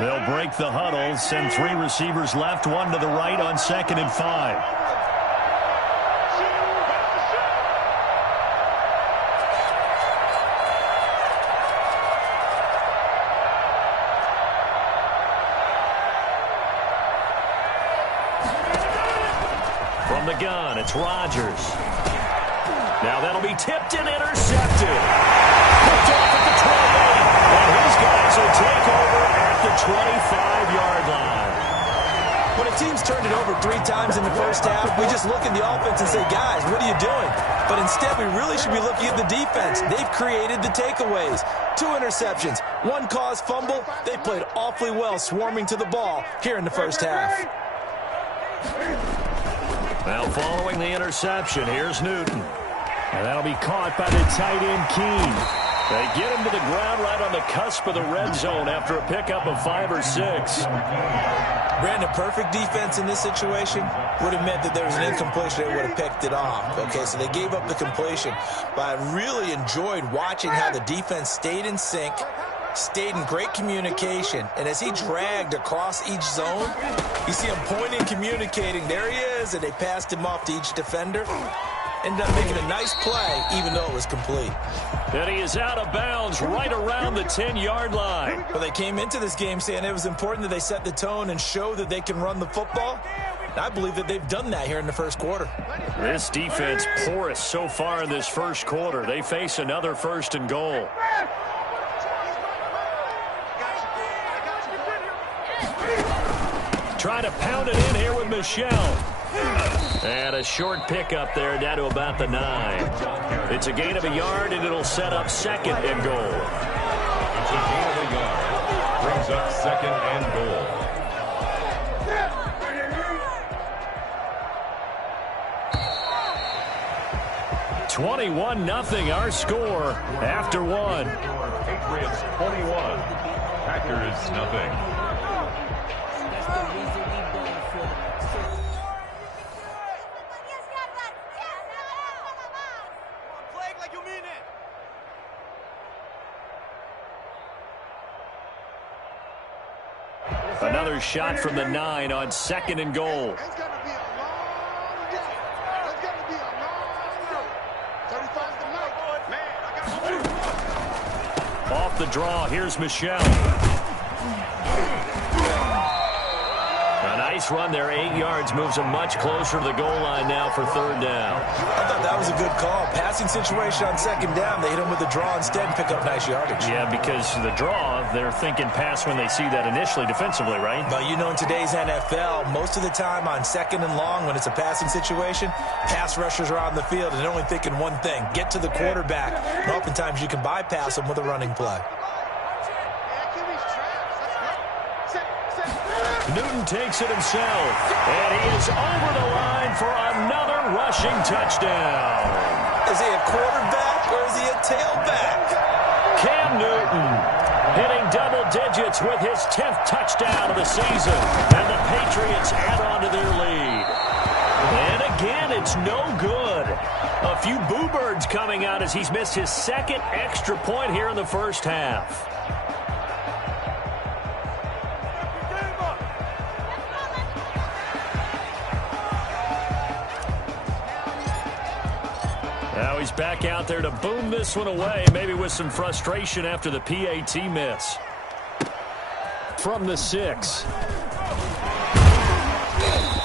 They'll break the huddle, send 3 receivers left, 1 to the right on 2nd and 5. From the gun, it's Rodgers. Now that'll be tipped and intercepted. Picked off at the 28. And his guys will take over at the 25-yard line. When a team's turned it over 3 times in the first half, we just look at the offense and say, guys, what are you doing? But instead, we really should be looking at the defense. They've created the takeaways. 2 interceptions, 1 caused fumble. They played awfully well swarming to the ball here in the first half. Now following the interception, here's Newton. And that'll be caught by the tight end, Keene. They get him to the ground right on the cusp of the red zone after a pickup of 5 or 6. Brandon, perfect defense in this situation would have meant that there was an incompletion. They would have picked it off. Okay, so they gave up the completion. But I really enjoyed watching how the defense stayed in sync, stayed in great communication, and as he dragged across each zone, you see him pointing, communicating. There he is, and they passed him off to each defender. Ended up making a nice play, even though it was complete. And he is out of bounds right around the 10-yard line. Well, they came into this game saying it was important that they set the tone and show that they can run the football. And I believe that they've done that here in the first quarter. This defense porous so far in this first quarter. They face another 1st and goal. Trying to pound it in here with Michel. And a short pickup there down to about the 9. It's a gain of a yard, and it'll set up 2nd and goal. It's a gain of a yard. Brings up 2nd and goal. $21-0 our score after 1. Patriots 21. Packers nothing. Another shot from the 9 on 2nd and goal. Off the draw, here's Michel. A nice run there, 8 yards, moves him much closer to the goal line now for 3rd down. I thought that was a good call. Passing situation on 2nd down. They hit him with the draw instead and pick up nice yardage. Yeah, because the draw, they're thinking pass when they see that initially defensively, right? But you know, in today's NFL, most of the time on 2nd and long, when it's a passing situation, pass rushers are on the field and they're only thinking one thing, get to the quarterback. And oftentimes you can bypass them with a running play. Newton takes it himself, and he is over the line for another rushing touchdown. Is he a quarterback or is he a tailback? Cam Newton hitting double digits with his 10th touchdown of the season, and the Patriots add on to their lead. And again, it's no good. A few boo birds coming out as he's missed his 2nd extra point here in the first half. Now he's back out there to boom this one away, maybe with some frustration after the PAT miss. From the 6.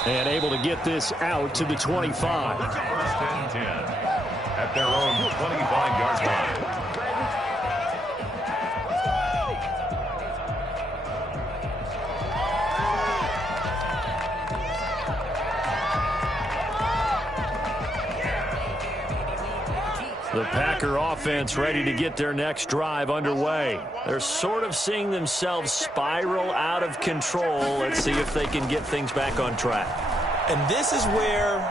And able to get this out to the 25. 1st and 10 at their own 25-yard line. The Packer offense ready to get their next drive underway. They're sort of seeing themselves spiral out of control. Let's see if they can get things back on track. And this is where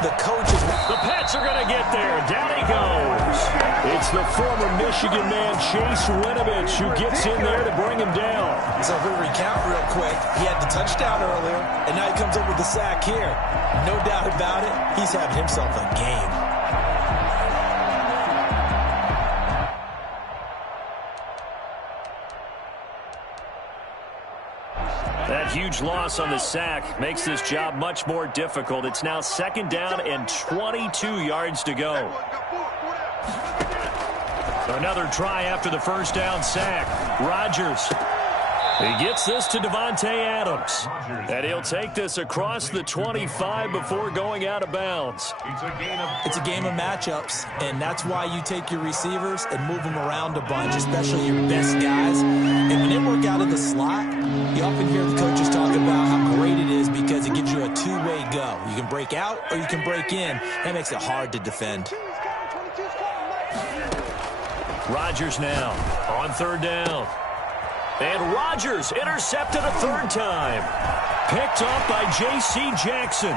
the coaches... The Pats are going to get there. Down he goes. It's the former Michigan man, Chase Winovich, who gets in there to bring him down. So if we recount real quick, he had the touchdown earlier, and now he comes up with the sack here. No doubt about it, he's having himself a game. huge loss on the sack makes this job much more difficult. It's now 2nd down and 22 yards to go. Another try after the first down sack. Rodgers. He gets this to Davante Adams. And he'll take this across the 25 before going out of bounds. It's a game of matchups, and that's why you take your receivers and move them around a bunch, especially your best guys. And when they work out of the slot, you often hear the coaches talk about how great it is because it gives you a two-way go. You can break out or you can break in. That makes it hard to defend. Rodgers now on 3rd down. And Rodgers intercepted a 3rd time. Picked off by J.C. Jackson.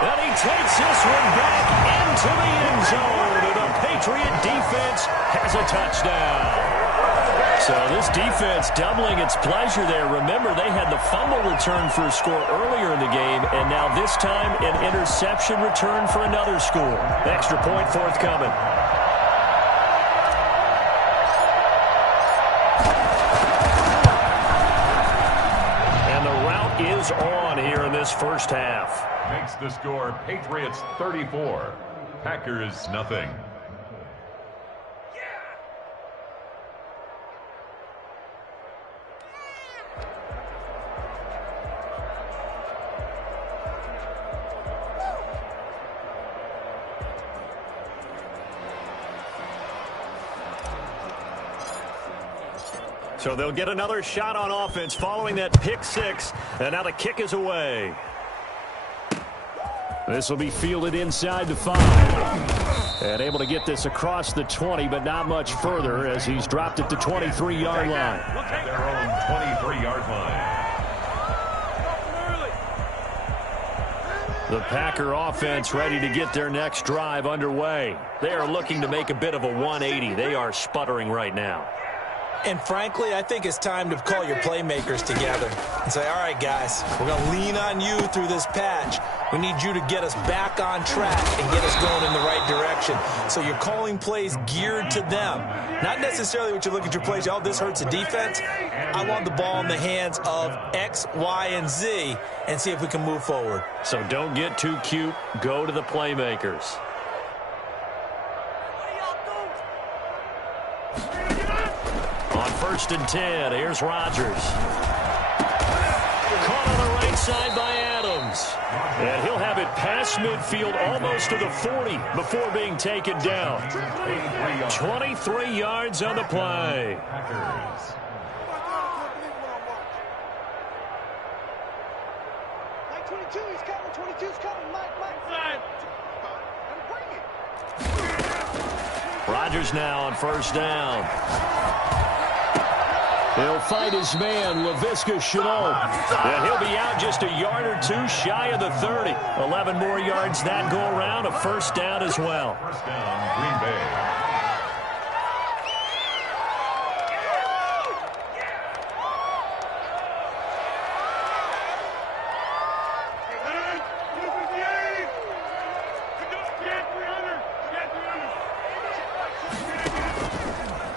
And he takes this one back into the end zone. And the Patriot defense has a touchdown. So this defense doubling its pleasure there. Remember, they had the fumble return for a score earlier in the game. And now this time, an interception return for another score. Extra point forthcoming. Is on here in this first half. Makes the score Patriots 34, Packers nothing. So they'll get another shot on offense following that pick 6. And now the kick is away. This will be fielded inside the 5. And able to get this across the 20, but not much further as he's dropped it to 23-yard line. At their own 23-yard line. The Packer offense ready to get their next drive underway. They are looking to make a bit of a 180. They are sputtering right now. And frankly, I think it's time to call your playmakers together and say, all right, guys, we're going to lean on you through this patch. We need you to get us back on track and get us going in the right direction. So you're calling plays geared to them. Not necessarily what you look at your plays, oh, this hurts the defense. I want the ball in the hands of X, Y, and Z and see if we can move forward. So don't get too cute. Go to the playmakers. On 1st and 10, here's Rodgers. Caught on the right side by Adams. And he'll have it past midfield almost to the 40 before being taken down. 23 yards on the play. Packers. Mike 22, he's coming. 22's coming. Mike. Rodgers now on 1st down. He'll fight his man, Laviska Shenault. And he'll be out just a yard or two shy of the 30. 11 more yards that go around, a 1st down as well. 1st down, Green Bay.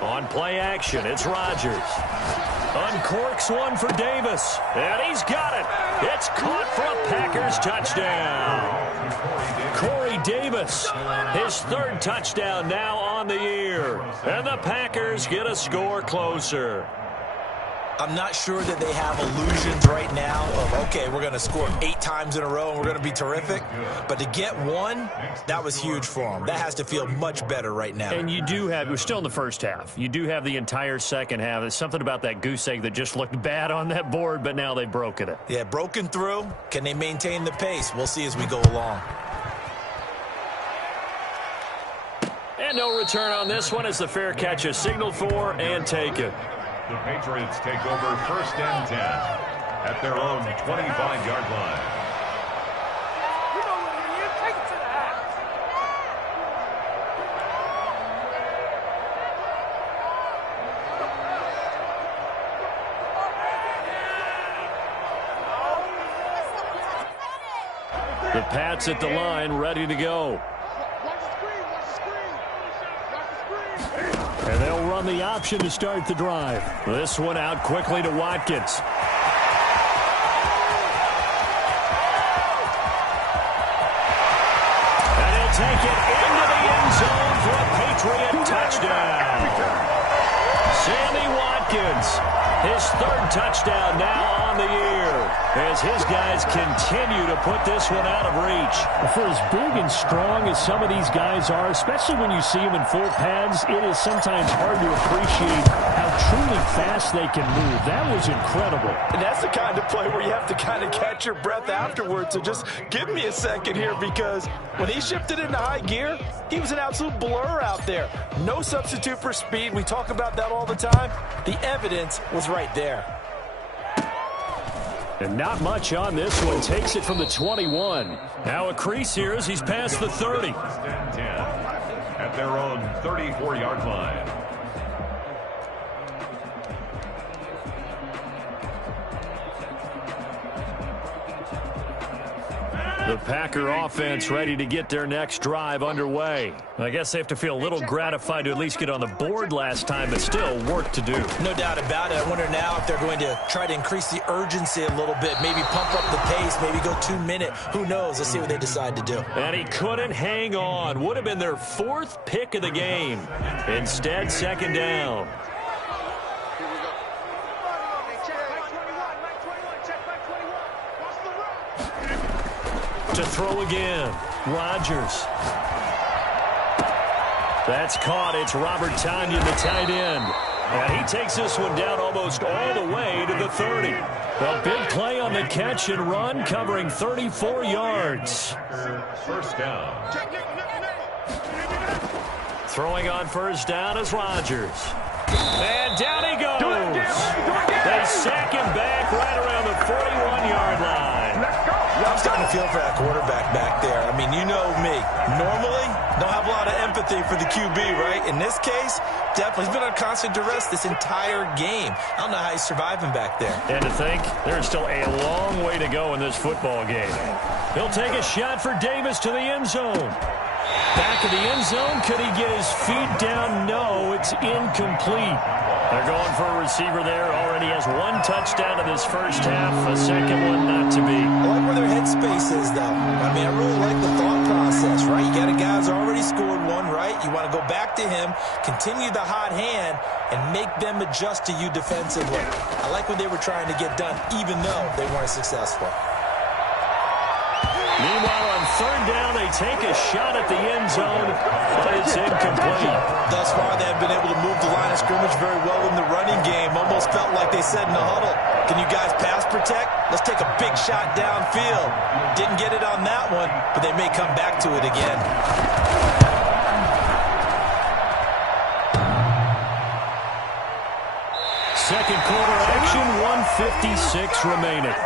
On play action, it's Rodgers. Uncorks one for Davis. And he's got it. It's caught for a Packers touchdown. Corey Davis, his 3rd touchdown now on the year. And the Packers get a score closer. I'm not sure that they have illusions right now of, okay, we're going to score 8 times in a row and we're going to be terrific. But to get one, that was huge for them. That has to feel much better right now. And you do have, we're still in the first half. You do have the entire second half. There's something about that goose egg that just looked bad on that board, but now they've broken it. Yeah, broken through. Can they maintain the pace? We'll see as we go along. And no return on this one as the fair catch is signaled for and taken. The Patriots take over 1st and 10 at their own 25-yard line. The Pats at the line, ready to go. And they'll run them the option to start the drive. This one out quickly to Watkins. And he'll take it into the end zone for a Patriot touchdown. Sammy Watkins, his third touchdown now on the year, as his guys continue to put this one out of reach. For as big and strong as some of these guys are, especially when you see them in full pads, it is sometimes hard to appreciate how truly fast they can move. That was incredible. And that's the kind of play where you have to kind of catch your breath afterwards. So just give me a second here, because when he shifted into high gear, he was an absolute blur out there. No substitute for speed. We talk about that all the time. The evidence was right there. And not much on this one. Takes it from the 21. Now a crease here as he's past the 30. 10 at their own 34-yard line. The Packer offense ready to get their next drive underway. I guess they have to feel a little gratified to at least get on the board last time, but still work to do. No doubt about it. I wonder now if they're going to try to increase the urgency a little bit, maybe pump up the pace, maybe go 2 minute. Who knows? Let's see what they decide to do. And he couldn't hang on. Would have been their 4th pick of the game. Instead, second down. To throw again, Rodgers. That's caught. It's Robert Tonyan, the tight end. And he takes this one down almost all the way to the 30. A big play on the catch and run, covering 34 yards. First down. Throwing on first down is Rodgers. And down he goes. They sack him back right around the 41-yard line. I'm starting to feel for that quarterback back there. I mean, you know me. Normally, don't have a lot of empathy for the QB, right? In this case, definitely. He's been on constant duress this entire game. I don't know how he's surviving back there. And to think, there's still a long way to go in this football game. He'll take a shot for Davis to the end zone. Back of the end zone. Could he get his feet down? No, it's incomplete. They're going for a receiver there. Already has 1 touchdown in this first half. A second one not to be. I like where their headspace is, though. I mean, I really like the thought process, right? You got a guy who's already scored 1, right? You want to go back to him, continue the hot hand, and make them adjust to you defensively. I like what they were trying to get done, even though they weren't successful. Meanwhile, on third down, they take a shot at the end zone, but it's incomplete. Thus far, they have been able to move the line of scrimmage very well in the running game. Almost felt like they said in the huddle, can you guys pass protect? Let's take a big shot downfield. Didn't get it on that one, but they may come back to it again. Second quarter action, 1:56 remaining.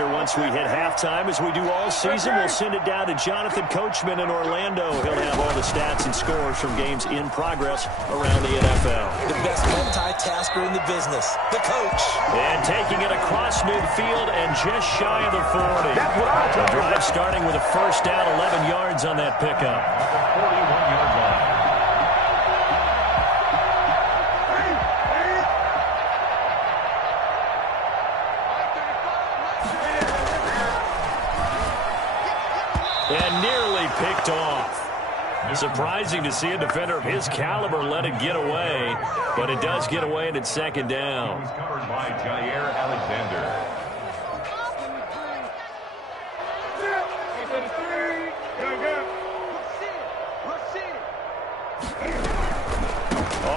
Once we hit halftime, as we do all season, we'll send it down to Jonathan Coachman in Orlando. He'll have all the stats and scores from games in progress around the NFL. The best multitasker in the business, the coach. And taking it across midfield and just shy of the 40. The drive starting with a first down, 11 yards on that pickup. 41-yard line. And nearly picked off. Surprising to see a defender of his caliber let it get away, but it does get away and it's second down. It was covered by Jair Alexander.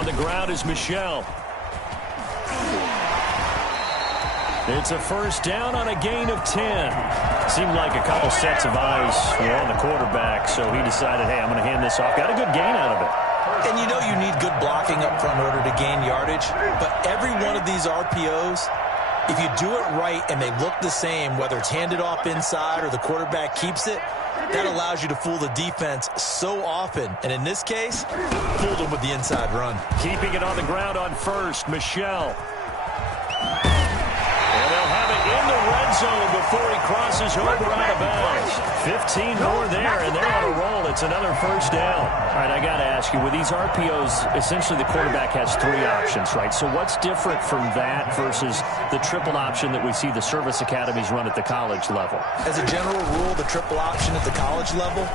On the ground is Michel. It's a first down on a gain of 10. Seemed like a couple sets of eyes were on the quarterback, so he decided, hey, I'm going to hand this off. Got a good gain out of it. And you know you need good blocking up front in order to gain yardage, but every one of these RPOs, if you do it right and they look the same, whether it's handed off inside or the quarterback keeps it, that allows you to fool the defense so often. And in this case, fooled them with the inside run. Keeping it on the ground on first, Michel. And they'll have it in the red zone before he crosses over out of bounds. 15 more there, and they're on a roll. It's another first down. All right, I got to ask you, with these RPOs, essentially the quarterback has three options, right? So what's different from that versus the triple option that we see the service academies run at the college level? As a general rule, the triple option at the college level,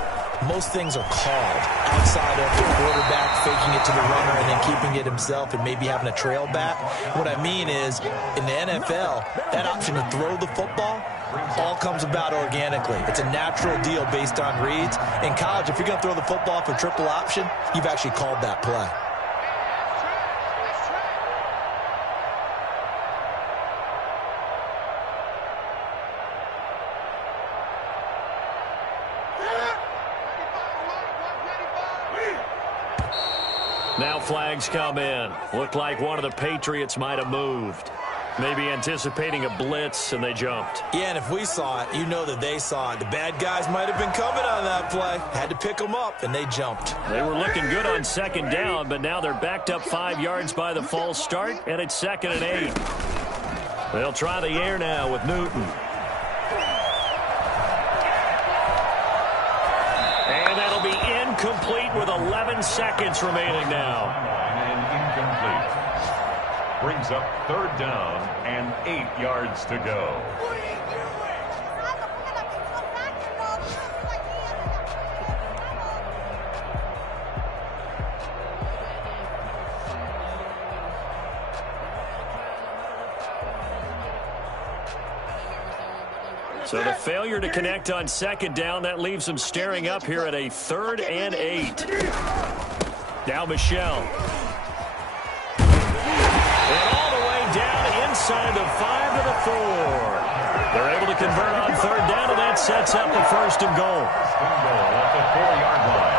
most things are called outside of the quarterback faking it to the runner and then keeping it himself and maybe having a trail back. What I mean is, in the NFL, that option to throw the football all comes about organically. It's a natural deal based on reads. In college, if you're going to throw the football for triple option, you've actually called that play. Now flags come in. Looked like one of the Patriots might have moved. Maybe anticipating a blitz, and they jumped. Yeah, and if we saw it, you know that they saw it. The bad guys might have been coming on that play. Had to pick them up, and they jumped. They were looking good on second down, but now they're backed up 5 yards by the false start, and it's 2nd and 8. They'll try the air now with Newton. And that'll be incomplete with 11 seconds remaining now. And incomplete. Brings up 3rd down and 8 yards to go. So the failure to connect on 2nd down, that leaves them staring up here at a 3rd and 8. Now Michel. And all the way down inside the 5 to the 4. They're able to convert on 3rd down, and that sets up the 1st and goal. Goal at the 4-yard line.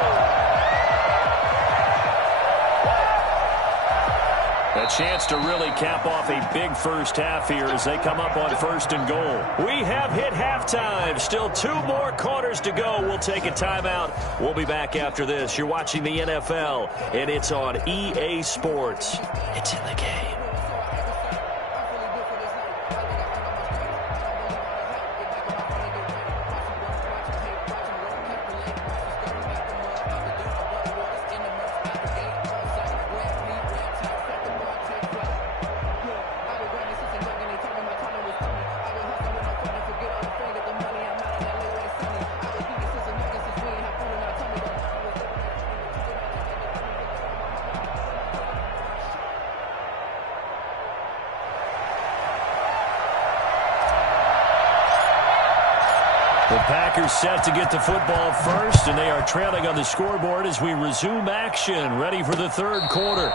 A chance to really cap off a big first half here as they come up on 1st and goal. We have hit halftime. Still 2 more quarters to go. We'll take a timeout. We'll be back after this. You're watching the NFL, and it's on EA Sports. It's in the game. The Packers set to get the football first, and they are trailing on the scoreboard as we resume action, ready for the 3rd quarter.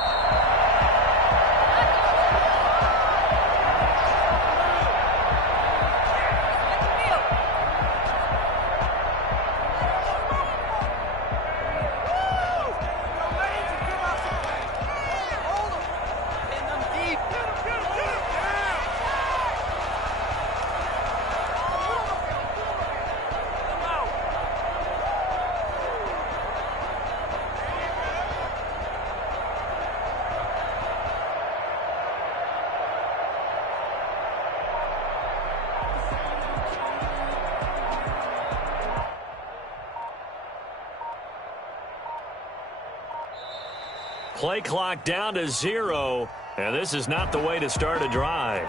Play clock down to 0, and this is not the way to start a drive.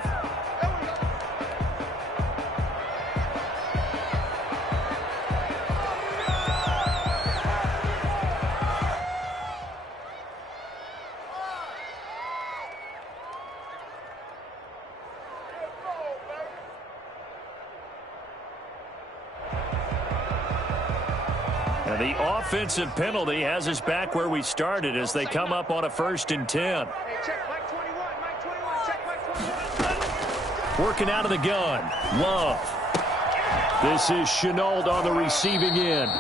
And the offensive penalty has us back where we started as they come up on a 1st and 10. Working out of the gun. Love. This is Shenault on the receiving end.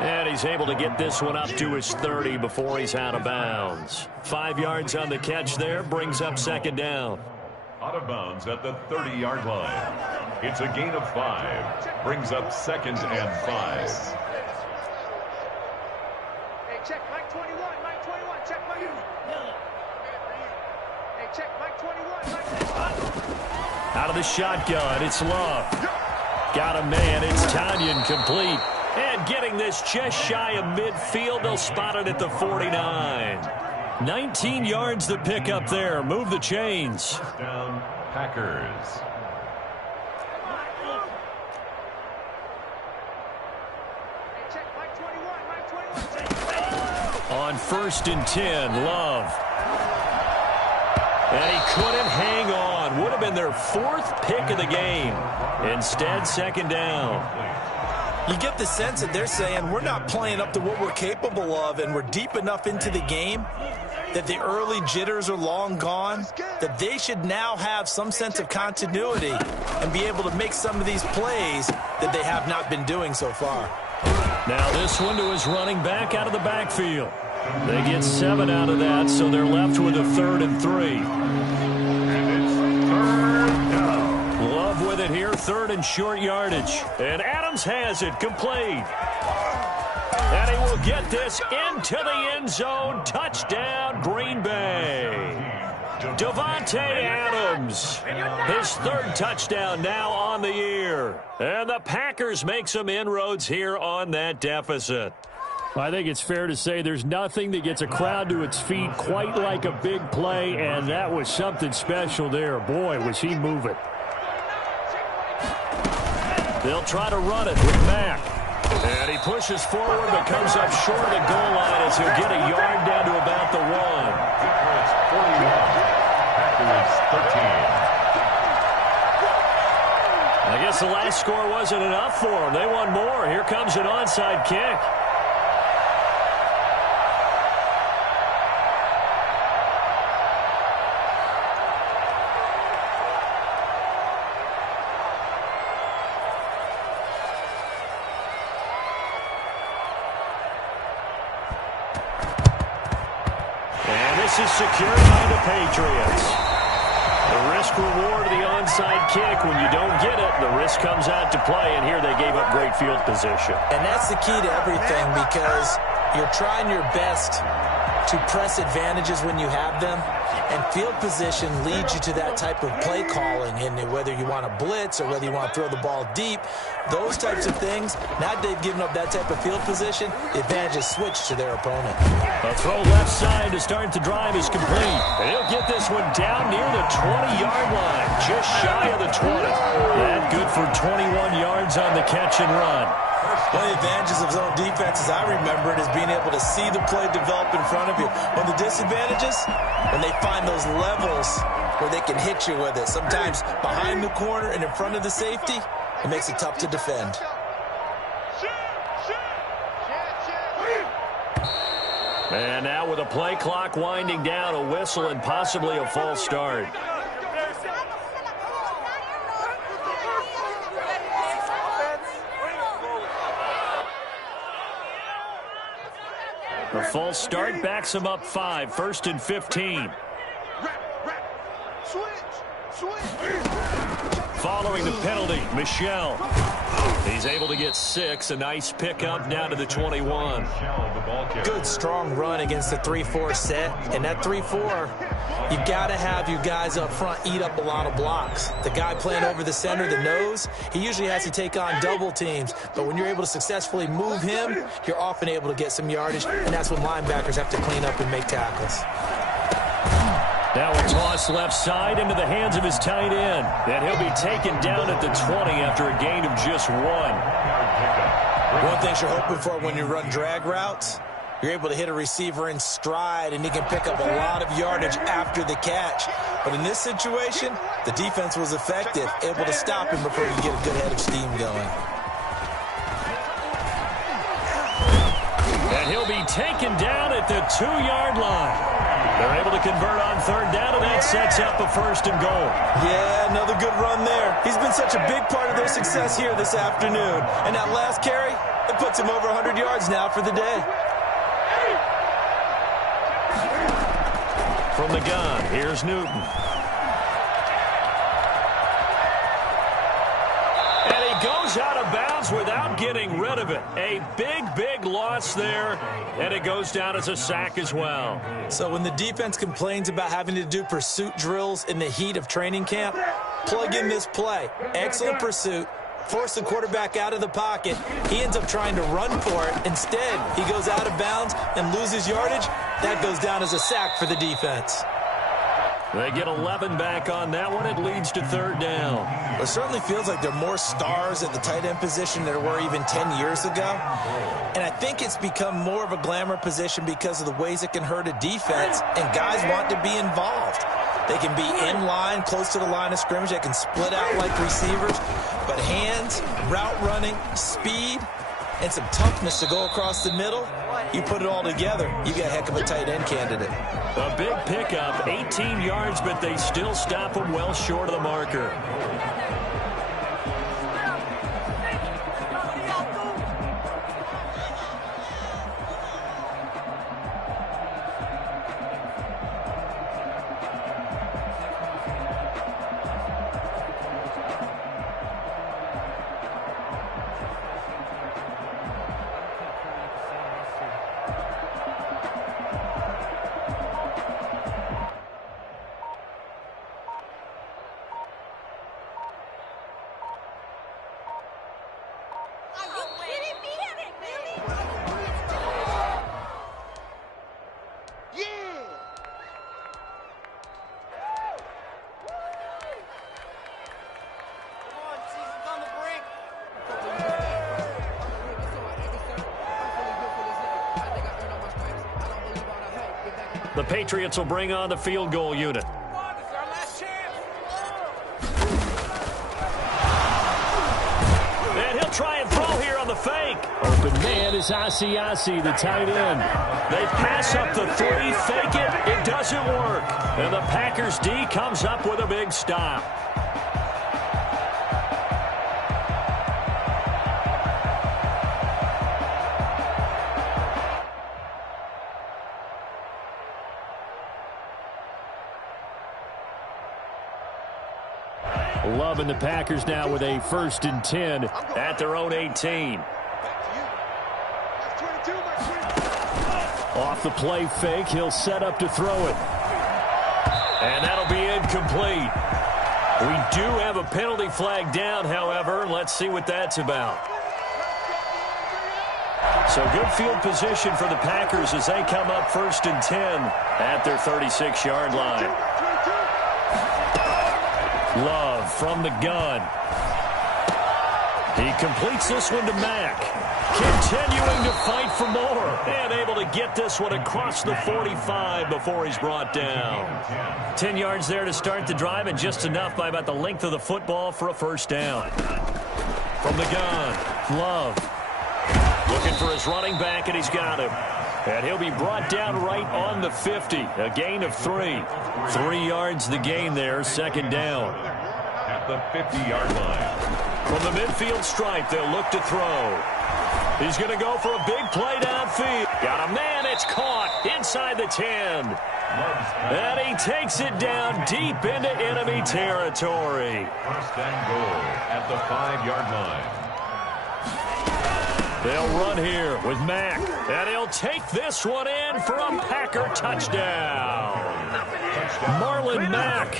And he's able to get this one up to his 30 before he's out of bounds. 5 yards on the catch there, brings up 2nd down. Out of bounds at the 30-yard line. It's a gain of 5. Brings up 2nd and 5. Check Mike 21, Mike 21, check Mike. Hey, check Mike 21, Mike 21. Out of the shotgun, it's Love. Got a man, it's Tanyan complete. And getting this just shy of midfield, they'll spot it at the 49. 19 yards to pick up there. Move the chains. Down, Packers. On 1st and 10, Love. And he couldn't hang on. Would have been their 4th pick of the game. Instead, 2nd down. You get the sense that they're saying we're not playing up to what we're capable of, and we're deep enough into the game that the early jitters are long gone, that they should now have some sense of continuity and be able to make some of these plays that they have not been doing so far. Now this one to his running back out of the backfield. They get 7 out of that, so they're left with a 3rd and 3. And it's 3rd down. Love with it here, 3rd and short yardage. And Adams has it, complete. And he will get this into the end zone. Touchdown, Green Bay. Davante Adams, his 3rd touchdown now on the year. And the Packers make some inroads here on that deficit. I think it's fair to say there's nothing that gets a crowd to its feet quite like a big play, and that was something special there. Boy, was he moving. They'll try to run it with Mack. And he pushes forward but comes up short of the goal line as he'll get a yard down to about the 1. It's 41. Packers 13. I guess the last score wasn't enough for them. They want more. Here comes an onside kick. This is secured by the Patriots. The risk-reward of the onside kick. When you don't get it, the risk comes out to play, and here they gave up great field position. And that's the key to everything, because you're trying your best to press advantages when you have them, and field position leads you to that type of play calling. And whether you want to blitz or whether you want to throw the ball deep, those types of things, now they've given up that type of field position, the advantage is switched to their opponent. A throw left side to start the drive is complete. And he'll get this one down near the 20-yard line, just shy of the 20. That good for 21 yards on the catch and run. One of the advantages of zone defense, as I remember it, is being able to see the play develop in front of you. One of the disadvantages, when they find those levels where they can hit you with it, sometimes behind the corner and in front of the safety, it makes it tough to defend. And now with a play clock winding down, a whistle and possibly a false start. A false start backs him up 5, 1st and 15. Following the penalty, Michel. He's able to get 6, a nice pickup down to the 21. Good, strong run against the 3-4 set. And that 3-4, you've got to have your guys up front eat up a lot of blocks. The guy playing over the center, the nose, he usually has to take on double teams. But when you're able to successfully move him, you're often able to get some yardage. And that's when linebackers have to clean up and make tackles. Now a toss left side into the hands of his tight end. And he'll be taken down at the 20 after a gain of just 1. One thing you're hoping for when you run drag routes, you're able to hit a receiver in stride, and he can pick up a lot of yardage after the catch. But in this situation, the defense was effective, able to stop him before he could get a good head of steam going. taken down at the 2-yard line. They're able to convert on third down, and that sets up a first and goal. Yeah, another good run there. He's been such a big part of their success here this afternoon. And that last carry, it puts him over 100 yards now for the day. From the gun, here's Newton. And he goes out of bounds without getting rid of it. A big loss there, and it goes down as a sack as well. So when the defense complains about having to do pursuit drills in the heat of training camp, plug in this play. Excellent pursuit. Force the quarterback out of the pocket. He ends up trying to run for it. Instead, he goes out of bounds and loses yardage. That goes down as a sack for the defense. They get 11 back on that one. It leads to third down. It certainly feels like there are more stars at the tight end position than there were even 10 years ago. And I think it's become more of a glamour position because of the ways it can hurt a defense, and guys want to be involved. They can be in line, close to the line of scrimmage. They can split out like receivers. But hands, route running, speed, and some toughness to go across the middle, you put it all together, you got a heck of a tight end candidate. A big pickup, 18 yards, but they still stop him well short of the marker. The Patriots will bring on the field goal unit. And he'll try and throw here on the fake. Open man is Asiasi, the tight end. They pass up the 3, fake it. It doesn't work. And the Packers D comes up with a big stop. Love and the Packers now with a 1st and 10 at their own 18. Off the play fake, he'll set up to throw it. And that'll be incomplete. We do have a penalty flag down, however. Let's see what that's about. So good field position for the Packers as they come up 1st and 10 at their 36-yard line. Love from the gun. He completes this one to Mack. Continuing to fight for more. And able to get this one across the 45 before he's brought down. 10 yards there to start the drive, and just enough by about the length of the football for a first down. From the gun, Love. Looking for his running back, and he's got him. And he'll be brought down right on the 50. A gain of 3. 3 yards the gain there, second down. At the 50-yard line. From the midfield stripe, they'll look to throw. He's going to go for a big play downfield. Got a man, it's caught inside the 10. And he takes it down deep into enemy territory. First and goal at the 5-yard line. They'll run here with Mack, and he'll take this one in for a Packer touchdown. Marlon Mack,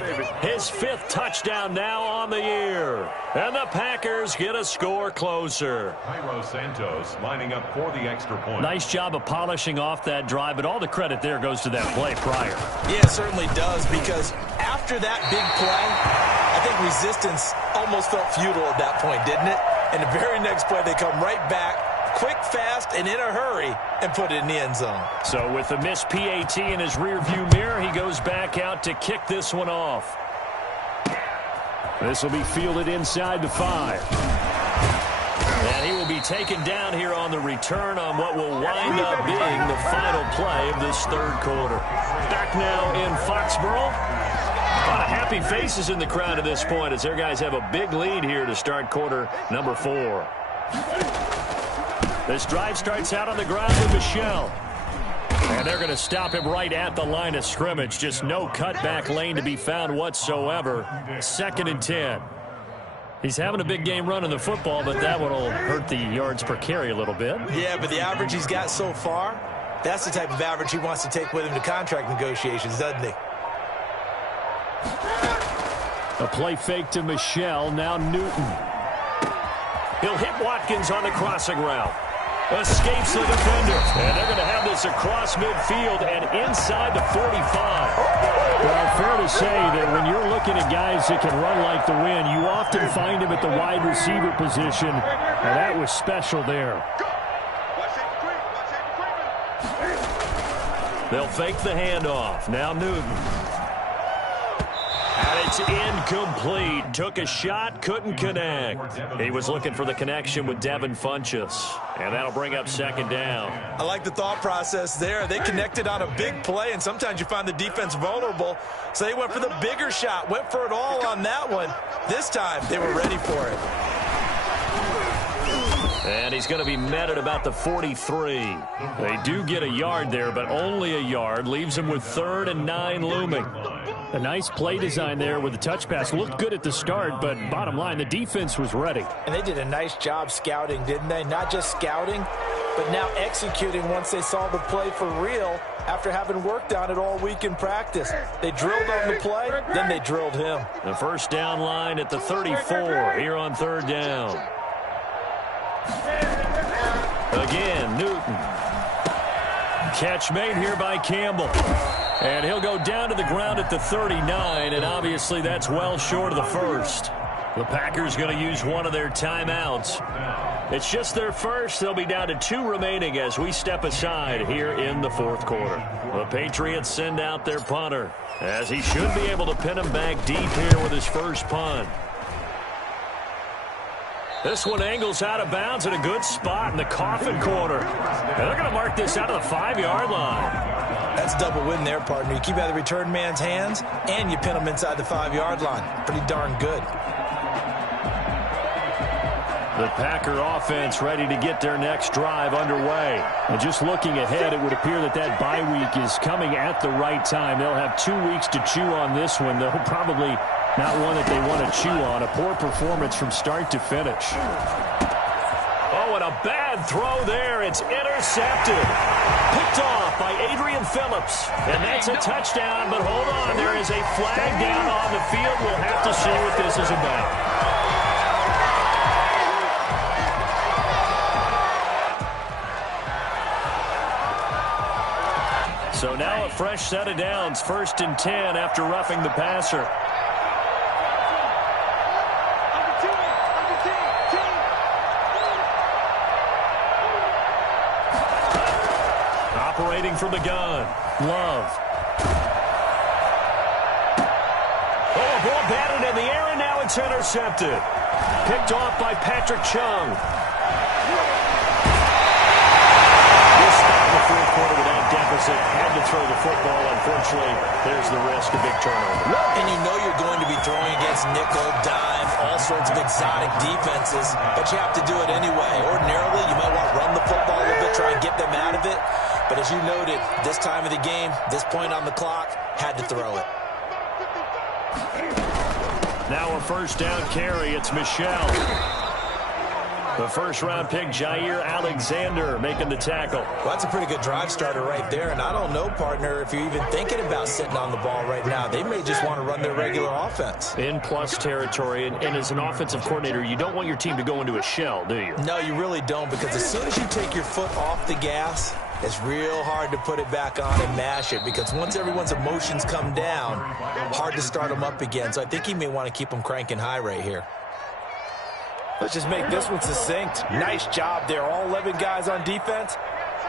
his 5th touchdown now on the year. And the Packers get a score closer. Cairo Santos lining up for the extra point. Nice job of polishing off that drive, but all the credit there goes to that play prior. Yeah, it certainly does, because after that big play, I think resistance almost felt futile at that point, didn't it? And the very next play, they come right back, quick, fast, and in a hurry, and put it in the end zone. So with the missed PAT in his rearview mirror, he goes back out to kick this one off. This will be fielded inside the 5. And he will be taken down here on the return on what will wind up being the final play of this third quarter. Back now in Foxborough. A lot of happy faces in the crowd at this point as their guys have a big lead here to start quarter number 4. This drive starts out on the ground with Michel. And they're going to stop him right at the line of scrimmage. Just no cutback lane to be found whatsoever. 2nd and 10. He's having a big game running the football, but that one will hurt the yards per carry a little bit. Yeah, but the average he's got so far, that's the type of average he wants to take with him to contract negotiations, doesn't he? A play fake to Michel. Now Newton. He'll hit Watkins on the crossing route. Escapes the defender. And they're going to have this across midfield and inside the 45. Well, fair to say that when you're looking at guys that can run like the wind, you often find them at the wide receiver position. And that was special there. They'll fake the handoff. Now Newton. And it's incomplete. Took a shot, couldn't connect. He was looking for the connection with Devin Funchess. And that'll bring up 2nd down. I like the thought process there. They connected on a big play, and sometimes you find the defense vulnerable. So they went for the bigger shot, went for it all on that one. This time, they were ready for it. And he's going to be met at about the 43. They do get a yard there, but only a yard. Leaves him with 3rd and 9 looming. A nice play design there with the touch pass. Looked good at the start, but bottom line, the defense was ready. And they did a nice job scouting, didn't they? Not just scouting, but now executing once they saw the play for real after having worked on it all week in practice. They drilled on the play, then they drilled him. The first down line at the 34 here on 3rd down. Again, Newton. Catch made here by Campbell. And he'll go down to the ground at the 39, and obviously that's well short of the first. The Packers going to use one of their timeouts. It's just their first. They'll be down to 2 remaining as we step aside here in the 4th quarter. The Patriots send out their punter, as he should be able to pin him back deep here with his first punt. This one angles out of bounds at a good spot in the coffin corner. And they're going to mark this out of the 5-yard line. That's double win there, partner. You keep out of the return man's hands, and you pin him inside the 5-yard line. Pretty darn good. The Packer offense ready to get their next drive underway. And just looking ahead, it would appear that that bye week is coming at the right time. They'll have 2 weeks to chew on this one, though probably not one that they want to chew on. A poor performance from start to finish. Oh, and a bad throw there. It's intercepted. Picked off by Adrian Phillips. And that's a touchdown, but hold on. There is a flag down on the field. We'll have to see what this is about. So now a fresh set of downs. 1st and 10 after roughing the passer. Operating from the gun. Love. Oh, a ball batted in the air, and now it's intercepted. Picked off by Patrick Chung. This stop the 4th quarter without deficit. Had to throw the football. Unfortunately, there's the risk of big turnover. And you know you're going to be throwing against nickel, dime, all sorts of exotic defenses, but you have to do it anyway. Ordinarily, you might want to run the football a little bit, try and get them out of it. But as you noted, this time of the game, this point on the clock, had to throw it. Now a 1st down carry. It's Michel. The 1st-round pick, Jair Alexander, making the tackle. Well, that's a pretty good drive starter right there. And I don't know, partner, if you're even thinking about sitting on the ball right now. They may just want to run their regular offense. In plus territory. And as an offensive coordinator, you don't want your team to go into a shell, do you? No, you really don't, because as soon as you take your foot off the gas, it's real hard to put it back on and mash it, because once everyone's emotions come down, hard to start them up again. So I think he may want to keep them cranking high right here. Let's just make this one succinct. Nice job there. All 11 guys on defense,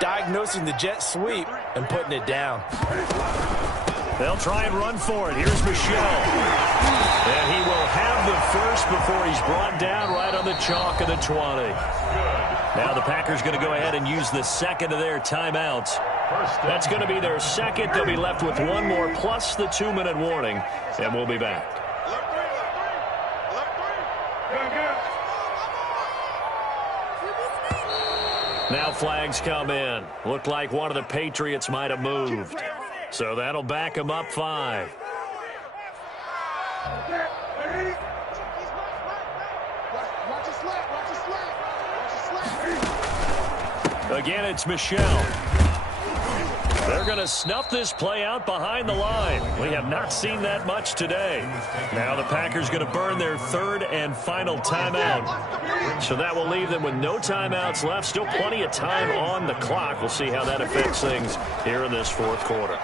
diagnosing the jet sweep and putting it down. They'll try and run for it. Here's Michel. And he will have the first before he's brought down right on the chalk of the 20. Now the Packers going to go ahead and use the second of their timeouts. That's going to be their second. They'll be left with one more plus the 2-minute warning, and we'll be back. Now flags come in. Looked like one of the Patriots might have moved. So that'll back them up 5. Again, it's Michel. They're going to snuff this play out behind the line. We have not seen that much today. Now the Packers going to burn their third and final timeout. So that will leave them with no timeouts left. Still plenty of time on the clock. We'll see how that affects things here in this fourth quarter.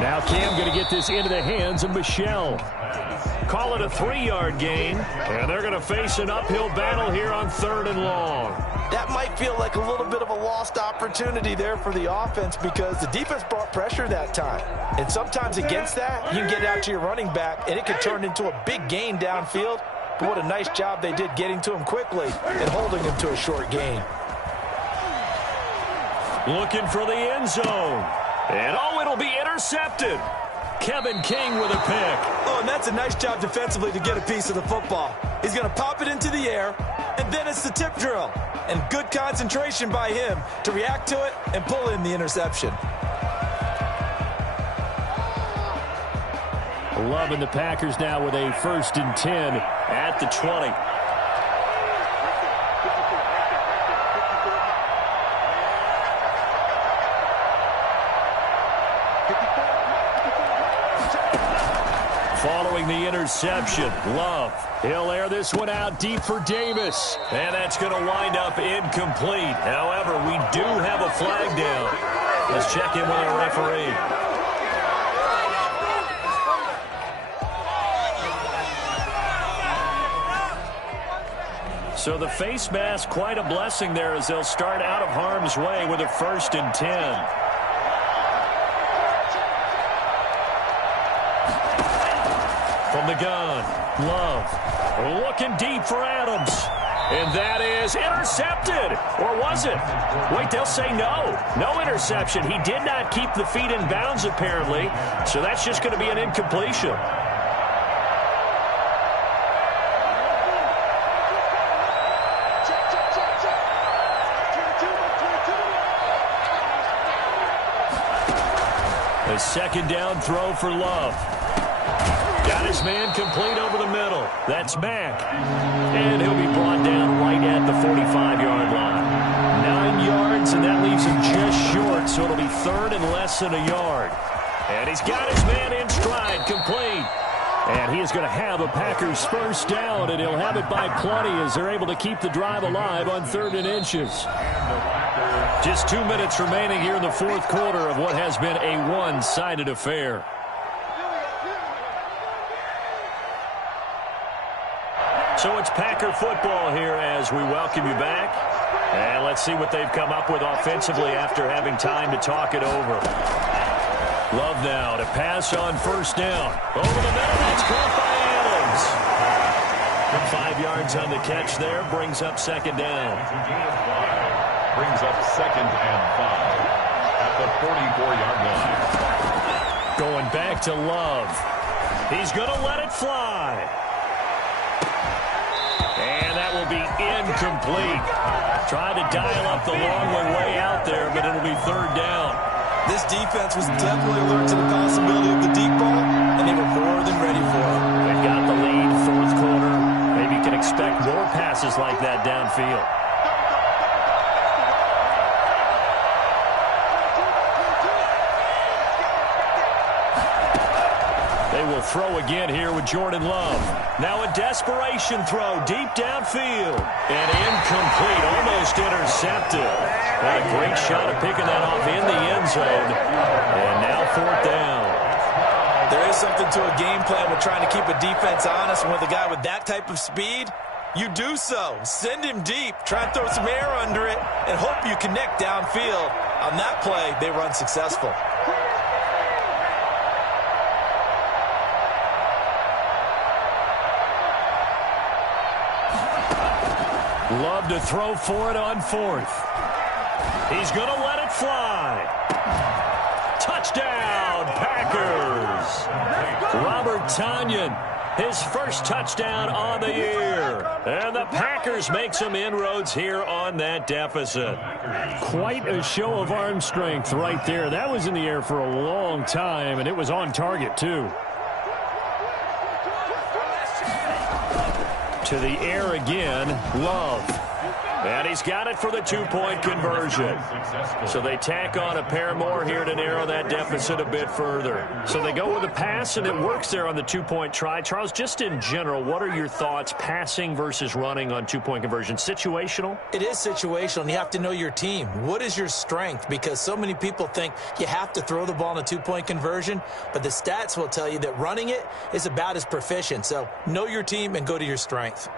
Now Cam going to get this into the hands of Michel. Call it a 3-yard gain, and they're going to face an uphill battle here on 3rd and long. That might feel like a little bit of a lost opportunity there for the offense because the defense brought pressure that time. And sometimes against that, you can get out to your running back, and it could turn into a big gain downfield. But what a nice job they did getting to him quickly and holding him to a short gain. Looking for the end zone. And, it'll be intercepted. Kevin King with a pick. Oh, and that's a nice job defensively to get a piece of the football. He's going to pop it into the air, and then it's the tip drill. And good concentration by him to react to it and pull in the interception. Loving the Packers now with a 1st and 10 at the 20. Following the interception, Love. He'll air this one out deep for Davis. And that's going to wind up incomplete. However, we do have a flag down. Let's check in with our referee. So the face mask, quite a blessing there as they'll start out of harm's way with a 1st and 10. From the gun, Love looking deep for Adams. And that is intercepted. Or was it? Wait, they'll say no. No interception. He did not keep the feet in bounds, apparently. So that's just going to be an incompletion. A 2nd down throw for Love. Got his man complete over the middle. That's Mack. And he'll be brought down right at the 45-yard line. 9 yards, and that leaves him just short, so it'll be 3rd and less than a yard. And he's got his man in stride, complete. And he is going to have a Packers 1st down, and he'll have it by plenty as they're able to keep the drive alive on 3rd and inches. Just 2 minutes remaining here in the fourth quarter of what has been a one-sided affair. So it's Packer football here as we welcome you back. And let's see what they've come up with offensively after having time to talk it over. Love now to pass on 1st down. Over the middle, that's caught by Adams. 5 yards on the catch there, brings up 2nd down. Brings up 2nd and 5 at the 44-yard line. Going back to Love. He's going to let it fly. And that will be incomplete. Tried to dial up the long way out there, but it'll be 3rd down. This defense was definitely alert to the possibility of the deep ball, and they were more than ready for it. They've got the lead, 4th quarter. Maybe you can expect more passes like that downfield. They will throw again here with Jordan Love. Now a desperation throw deep downfield. And incomplete, almost intercepted. Had a great shot at picking that off in the end zone. And now 4th down. There is something to a game plan with trying to keep a defense honest. And with a guy with that type of speed, you do so. Send him deep. Try and throw some air under it and hope you connect downfield. On that play, they were unsuccessful. Love to throw for it on fourth. He's going to let it fly. Touchdown, Packers. Robert Tonyan, his first touchdown on the year. And the Packers make some inroads here on that deficit. Quite a show of arm strength right there. That was in the air for a long time, and it was on target, too. To the air again, Love. And he's got it for the two-point conversion. So they tack on a pair more here to narrow that deficit a bit further. So they go with a pass, and it works there on the two-point try. Charles, just in general, what are your thoughts passing versus running on two-point conversion? Situational? It is situational, and you have to know your team. What is your strength? Because so many people think you have to throw the ball in a two-point conversion, but the stats will tell you that running it is about as proficient. So know your team and go to your strength.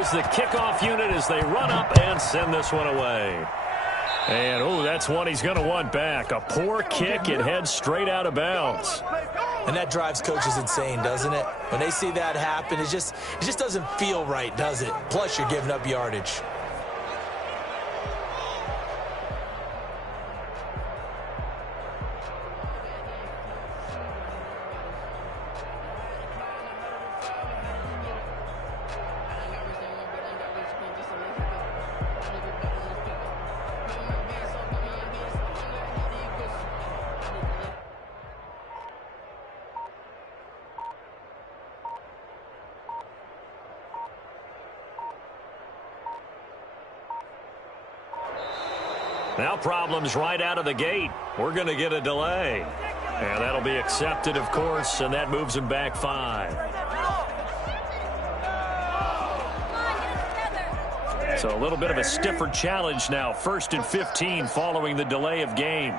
Is the kickoff unit as they run up and send this one away. And, oh, that's one he's going to want back. A poor kick. It heads straight out of bounds. And that drives coaches insane, doesn't it? When they see that happen, it just doesn't feel right, does it? Plus, you're giving up yardage. Now problems right out of the gate. We're going to get a delay. And that'll be accepted, of course, and that moves him back 5. So a little bit of a stiffer challenge now. 1st and 15 following the delay of game.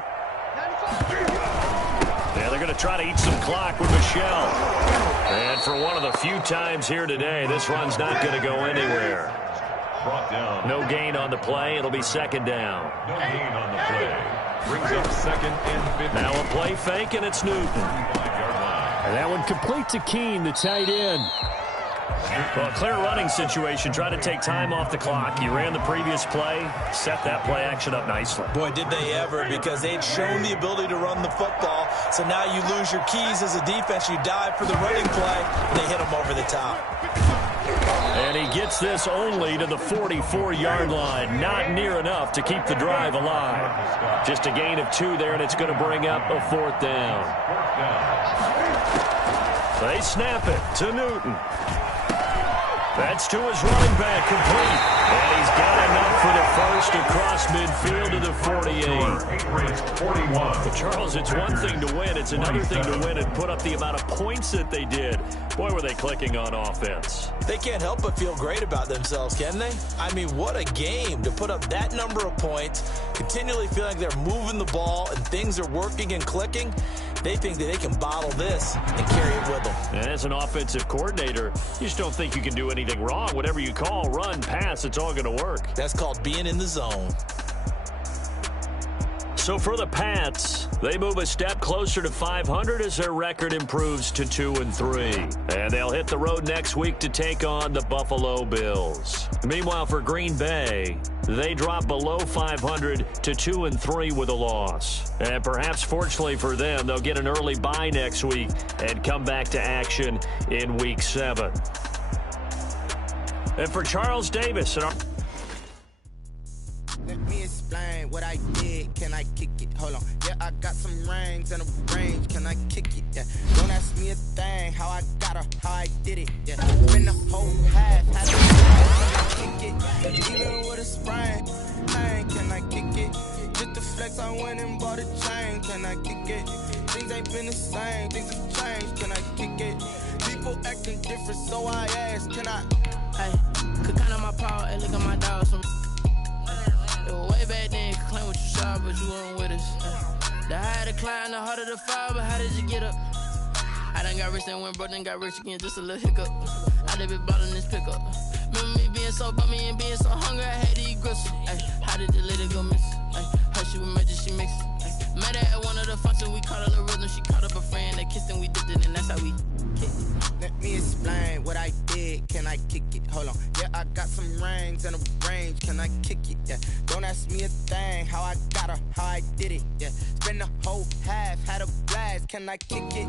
Yeah, they're going to try to eat some clock with Michel. And for one of the few times here today, this run's not going to go anywhere. No gain on the play. It'll be 2nd down. No gain on the play. Brings up 2nd and 15. Now a play fake, and it's Newton. And that one complete to Keene, the tight end. Well, a clear running situation. Try to take time off the clock. You ran the previous play, set that play action up nicely. Boy, did they ever, because they'd shown the ability to run the football. So now you lose your keys as a defense. You dive for the running play. They hit them over the top. And he gets this only to the 44-yard line. Not near enough to keep the drive alive. Just a gain of 2 there, and it's going to bring up a 4th down. They snap it to Newton. That's to his running back, complete. And he's got enough for the first across midfield to the 48. But Charles, it's one thing to win. It's another thing to win and put up the amount of points that they did. Boy, were they clicking on offense. They can't help but feel great about themselves, can they? I mean, what a game to put up that number of points, continually feeling like they're moving the ball and things are working and clicking. They think that they can bottle this and carry it with them. And as an offensive coordinator, you just don't think you can do anything wrong. Whatever you call, run, pass, it's all going to work. That's called being in the zone. So for the Pats, they move a step closer to 500 as their record improves to 2-3. And they'll hit the road next week to take on the Buffalo Bills. Meanwhile, for Green Bay, they drop below 500 to 2-3 with a loss. And perhaps fortunately for them, they'll get an early bye next week and come back to action in Week 7. And for Charles Davis, let me explain what I did. Can I kick it? Hold on. Yeah, I got some rings and a range. Can I kick it? Yeah. Don't ask me a thing. How I got her, how I did it. Yeah. Been the whole half. Had to kick it. Even with a sprain. Can I kick it? Just the flex, I went and bought a chain. Can I kick it? Things ain't been the same. Things have changed. Can I kick it? People acting different, so I asked. Can I? Hey, could count on my power and look at my dogs. It was way back then, could claim what you saw, but you weren't with us. The higher the climb, the harder the fall, but how did you get up? I done got rich and went broke, then got rich again, just a little hiccup. I done been ballin' this pickup. Remember me being so bummy and being so hungry, I had to eat gristle. Ay, how did the lady go miss? Ay, her she was magic, she mixed. Met her at one of the functions, we caught her the rhythm. She caught up a friend, they kissed and we dipped it, and that's how we kicked. Let me explain what I did. Can I kick it? Hold on. Yeah, I got some rings and a range. Can I kick it? Yeah. Don't ask me a thing. How I got her, how I did it. Yeah. Spend the whole half, had a blast. Can I kick it?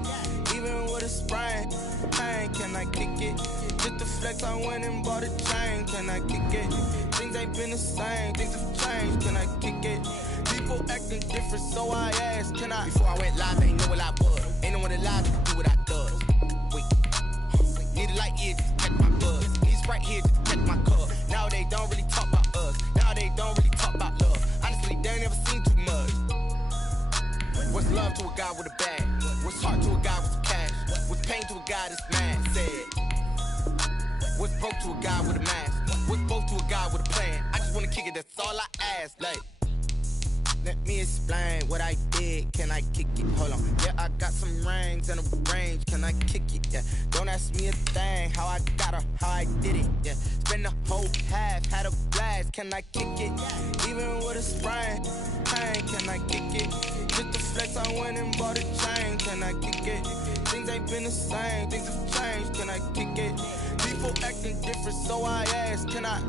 Even with a sprain, pain. Can I kick it? Just the flex, I went and bought a chain. Can I kick it? Things ain't been the same. Things have changed. Can I kick it? People acting different, so I asked, can I? Before I went live, ain't know what I was. Ain't no one alive to do what I does. Wait. Need a light here to check my buzz. Need Sprite here to check my cup. Now they don't really talk about us. Now they don't really talk about love. Honestly, they ain't never seen too much. What's love to a guy with a bag? What's heart to a guy with some cash? What's pain to a guy that's mad? Said. What's broke to a guy with a mask? What's broke to a guy with a plan? I just wanna kick it, that's all I ask. Like, let me explain what I did. Can I kick it? Hold on. Yeah, I got some rings and a range. Can I kick it? Yeah. Don't ask me a thing. How I got her, how I did it. Yeah. Spend the whole half, had a blast. Can I kick it? Even with a sprain, pain. Can I kick it? Just the flex, I went and bought a chain. Can I kick it? Things ain't been the same. Things have changed. Can I kick it? People acting different, so I asked, can I?